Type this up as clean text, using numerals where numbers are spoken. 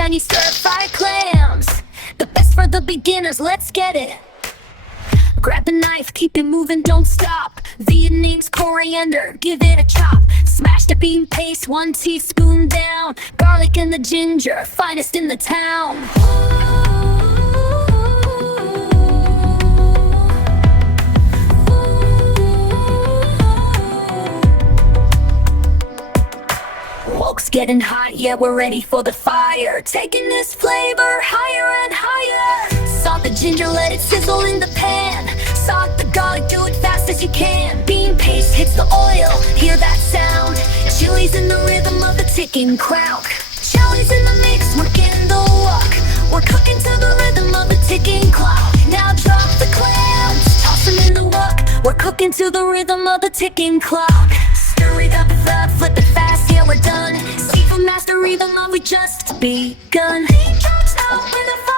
Chinese Stir-Fry Clams. The best for the beginners, let's get it. Grab the knife, keep it moving, don't stop. Vietnamese coriander, give it a chop. Smash the bean paste, 1 teaspoon down. Garlic and the ginger, finest in the town. Wok's getting hot, yeah, we're ready for the fire. Taking this flavor higher and higher. Salt the ginger, let it sizzle in the pan. Saute the garlic, do it fast as you can. Bean paste hits the oil, hear that sound. Chili's in the rhythm of the ticking clock. Chili's in the mix, working the wok. We're cooking to the rhythm of the ticking clock. Now drop the clams, toss them in the wok. We're cooking to the rhythm of the ticking clock. Stir it up, flip it fast, yeah, we're done. Seafood mastery, the love we just begun. He drops out with a